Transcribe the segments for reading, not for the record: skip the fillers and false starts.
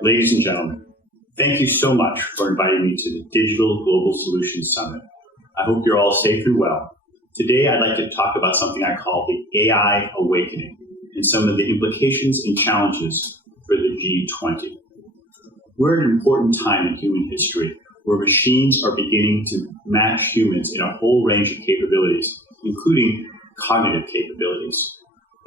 Ladies and gentlemen, thank you so much for inviting me to the Digital Global Solutions Summit. I hope you're all safe and well. Today, I'd like to talk about something I call the AI awakening and some of the implications and challenges for the G20. We're at an important time in human history where machines are beginning to match humans in a whole range of capabilities, including cognitive capabilities.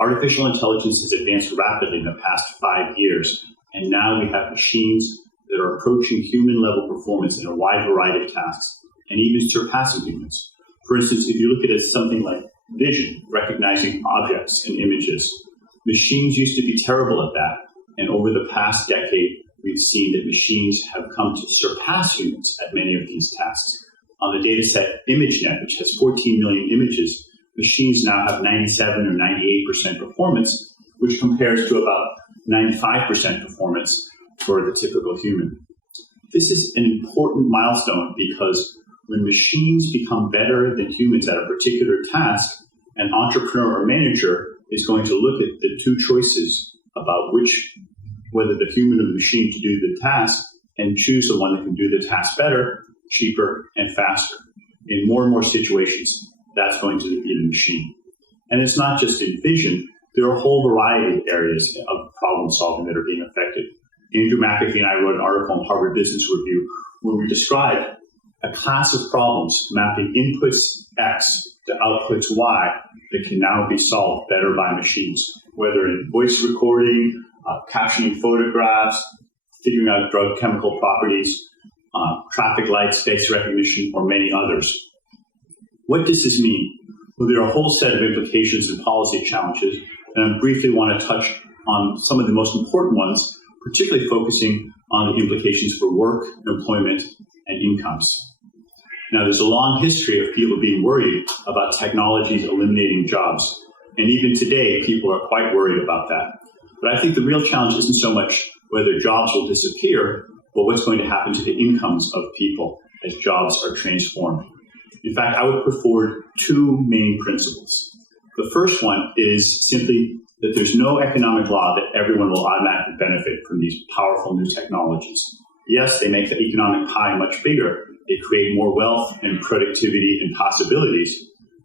Artificial intelligence has advanced rapidly in the past 5 years, and now we have machines that are approaching human-level performance in a wide variety of tasks, and even surpassing humans. For instance, if you look at it as something like vision, recognizing objects and images, machines used to be terrible at that, and over the past decade, we've seen that machines have come to surpass humans at many of these tasks. On the dataset ImageNet, which has 14 million images, machines now have 97 or 98% performance, which compares to about 95% performance for the typical human. This is an important milestone because when machines become better than humans at a particular task, an entrepreneur or manager is going to look at the two choices about whether the human or the machine to do the task and choose the one that can do the task better, cheaper, and faster. In more and more situations, that's going to be the machine. And it's not just in vision. There are a whole variety of areas of problem solving that are being affected. Andrew McAfee and I wrote an article in Harvard Business Review where we described a class of problems mapping inputs X to outputs Y that can now be solved better by machines, whether in voice recording, captioning photographs, figuring out drug chemical properties, traffic lights, face recognition, or many others. What does this mean? Well, there are a whole set of implications and policy challenges, and I briefly want to touch on some of the most important ones, particularly focusing on the implications for work, employment, and incomes. Now, there's a long history of people being worried about technologies eliminating jobs, and even today, people are quite worried about that. But I think the real challenge isn't so much whether jobs will disappear, but what's going to happen to the incomes of people as jobs are transformed. In fact, I would put forward two main principles. The first one is simply that there's no economic law that everyone will automatically benefit from these powerful new technologies. Yes, they make the economic pie much bigger. They create more wealth and productivity and possibilities,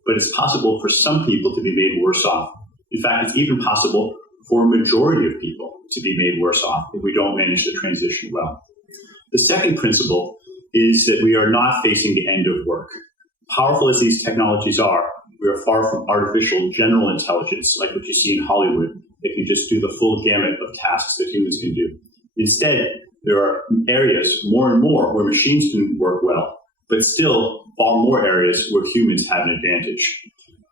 but it's possible for some people to be made worse off. In fact, it's even possible for a majority of people to be made worse off if we don't manage the transition well. The second principle is that we are not facing the end of work. Powerful as these technologies are, we are far from artificial general intelligence like what you see in Hollywood that can just do the full gamut of tasks that humans can do. Instead, there are areas more and more where machines can work well, but still far more areas where humans have an advantage.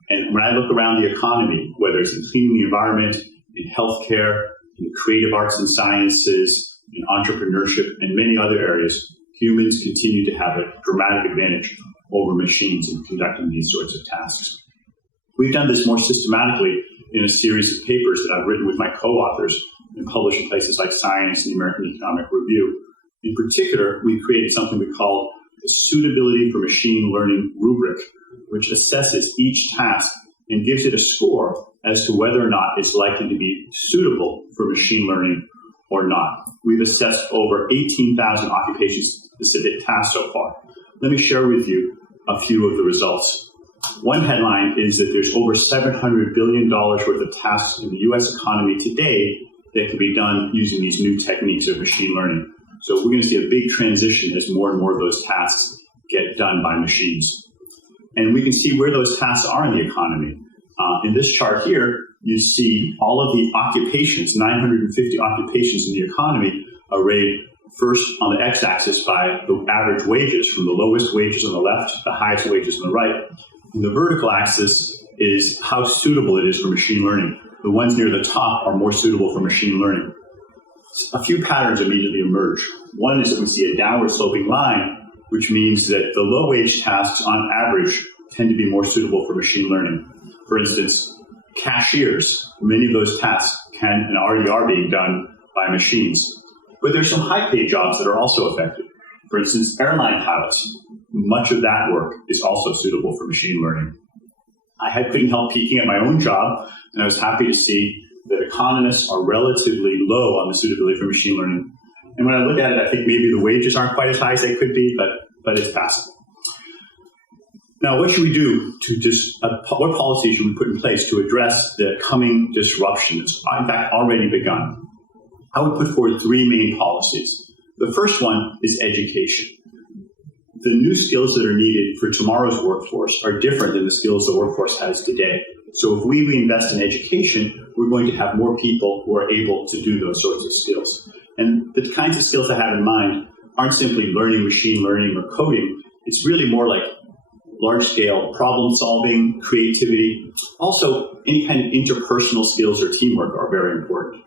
And when I look around the economy, whether it's in cleaning the environment, in healthcare, in creative arts and sciences, in entrepreneurship, and many other areas, humans continue to have a dramatic advantage over machines in conducting these sorts of tasks. We've done this more systematically in a series of papers that I've written with my co-authors and published in places like Science and the American Economic Review. In particular, we created something we call the Suitability for Machine Learning rubric, which assesses each task and gives it a score as to whether or not it's likely to be suitable for machine learning or not. We've assessed over 18,000 occupation-specific tasks so far. Let me share with you a few of the results. One headline is that there's over $700 billion worth of tasks in the US economy today that can be done using these new techniques of machine learning. So we're going to see a big transition as more and more of those tasks get done by machines. And we can see where those tasks are in the economy. In this chart here, you see all of the occupations, 950 occupations in the economy, arrayed first on the x-axis by the average wages, from the lowest wages on the left to the highest wages on the right. And the vertical axis is how suitable it is for machine learning. The ones near the top are more suitable for machine learning. A few patterns immediately emerge. One is that we see a downward sloping line, which means that the low-wage tasks on average tend to be more suitable for machine learning. For instance, cashiers, many of those tasks can and already are being done by machines. But there's some high-paid jobs that are also affected. For instance, airline pilots. Much of that work is also suitable for machine learning. I couldn't help peeking at my own job, and I was happy to see that economists are relatively low on the suitability for machine learning, And when I look at it, I think maybe the wages aren't quite as high as they could be, but it's passable. Now, what should we do what policies should we put in place to address the coming disruption that's in fact already begun? I would put forward three main policies. The first one is education. The new skills that are needed for tomorrow's workforce are different than the skills the workforce has today. So if we reinvest in education, we're going to have more people who are able to do those sorts of skills. And the kinds of skills I have in mind aren't simply learning machine learning or coding. It's really more like large-scale problem solving, creativity. Also, any kind of interpersonal skills or teamwork are very important.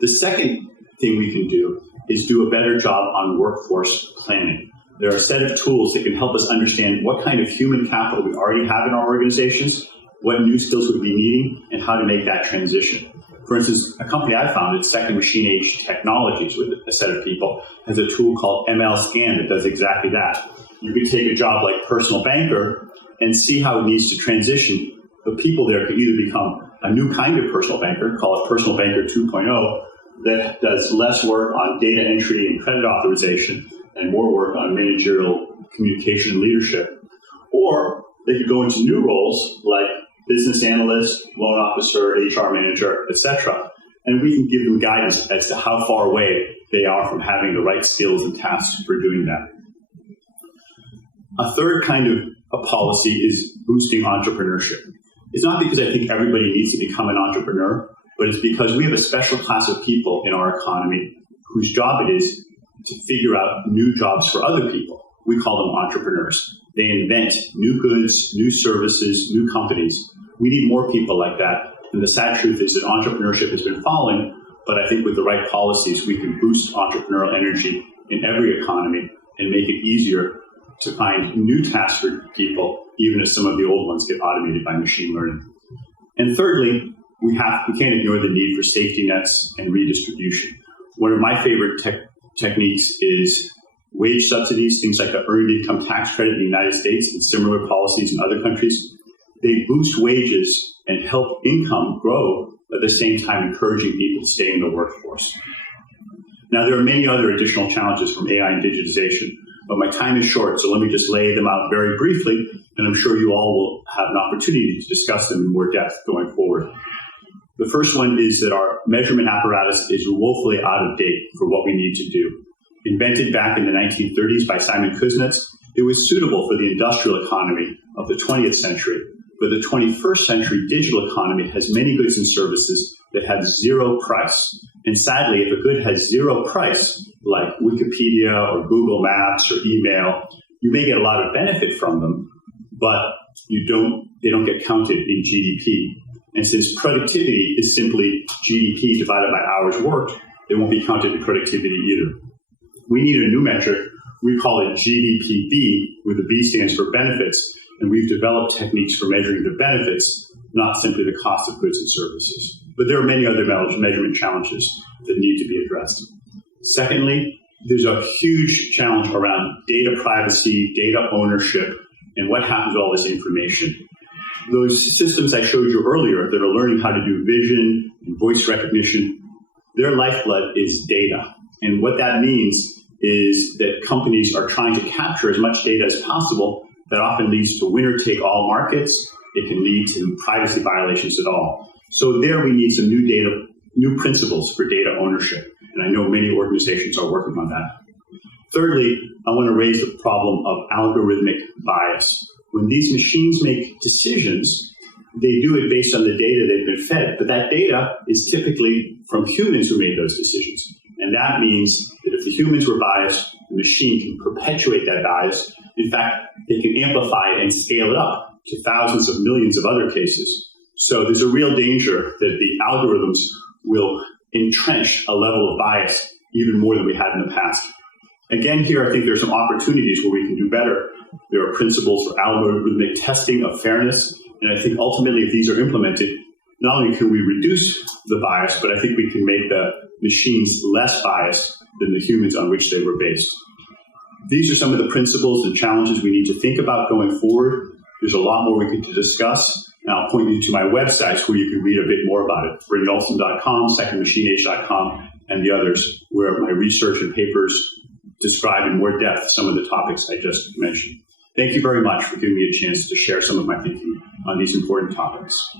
The second thing we can do is do a better job on workforce planning. There are a set of tools that can help us understand what kind of human capital we already have in our organizations, what new skills we'll be needing, and how to make that transition. For instance, a company I founded, Second Machine Age Technologies, with a set of people, has a tool called ML Scan that does exactly that. You could take a job like personal banker and see how it needs to transition. The people there could either become a new kind of personal banker, call it Personal Banker 2.0, that does less work on data entry and credit authorization and more work on managerial communication and leadership. Or they could go into new roles like business analyst, loan officer, HR manager, etc. And we can give them guidance as to how far away they are from having the right skills and tasks for doing that. A third kind of a policy is boosting entrepreneurship. It's not because I think everybody needs to become an entrepreneur, but it's because we have a special class of people in our economy whose job it is to figure out new jobs for other people. We call them entrepreneurs. They invent new goods, new services, new companies. We need more people like that. And the sad truth is that entrepreneurship has been falling, but I think with the right policies, we can boost entrepreneurial energy in every economy and make it easier to find new tasks for people, even as some of the old ones get automated by machine learning. And thirdly, we can't ignore the need for safety nets and redistribution. One of my favorite techniques is wage subsidies, things like the earned income tax credit in the United States and similar policies in other countries. They boost wages and help income grow, at the same time encouraging people to stay in the workforce. Now, there are many other additional challenges from AI and digitization, but my time is short, so let me just lay them out very briefly, and I'm sure you all will have an opportunity to discuss them in more depth going forward. The first one is that our measurement apparatus is woefully out of date for what we need to do. Invented back in the 1930s by Simon Kuznets, it was suitable for the industrial economy of the 20th century, but the 21st century digital economy has many goods and services that have zero price. And sadly, if a good has zero price, like Wikipedia or Google Maps or email, you may get a lot of benefit from them, but they don't get counted in GDP. And since productivity is simply GDP divided by hours worked, they won't be counted in productivity either. We need a new metric. We call it GDPB, where the B stands for benefits, and we've developed techniques for measuring the benefits, not simply the cost of goods and services. But there are many other measurement challenges that need to be addressed. Secondly, there's a huge challenge around data privacy, data ownership, and what happens to all this information. Those systems I showed you earlier that are learning how to do vision and voice recognition, their lifeblood is data. And what that means is that companies are trying to capture as much data as possible. That often leads to winner-take-all markets. It can lead to privacy violations at all. So there we need some new principles for data ownership. And I know many organizations are working on that. Thirdly, I want to raise the problem of algorithmic bias. When these machines make decisions, they do it based on the data they've been fed. But that data is typically from humans who made those decisions. And that means that if the humans were biased, the machine can perpetuate that bias. In fact, they can amplify it and scale it up to thousands of millions of other cases. So there's a real danger that the algorithms will entrench a level of bias even more than we had in the past. Again, here I think there are some opportunities where we can do better. There are principles for algorithmic testing of fairness. And I think ultimately if these are implemented, not only can we reduce the bias, but I think we can make the machines less biased than the humans on which they were based. These are some of the principles and challenges we need to think about going forward. There's a lot more we could discuss, and I'll point you to my websites where you can read a bit more about it. Brynjolfsson.com, secondmachineage.com, and the others, where my research and papers describe in more depth some of the topics I just mentioned. Thank you very much for giving me a chance to share some of my thinking on these important topics.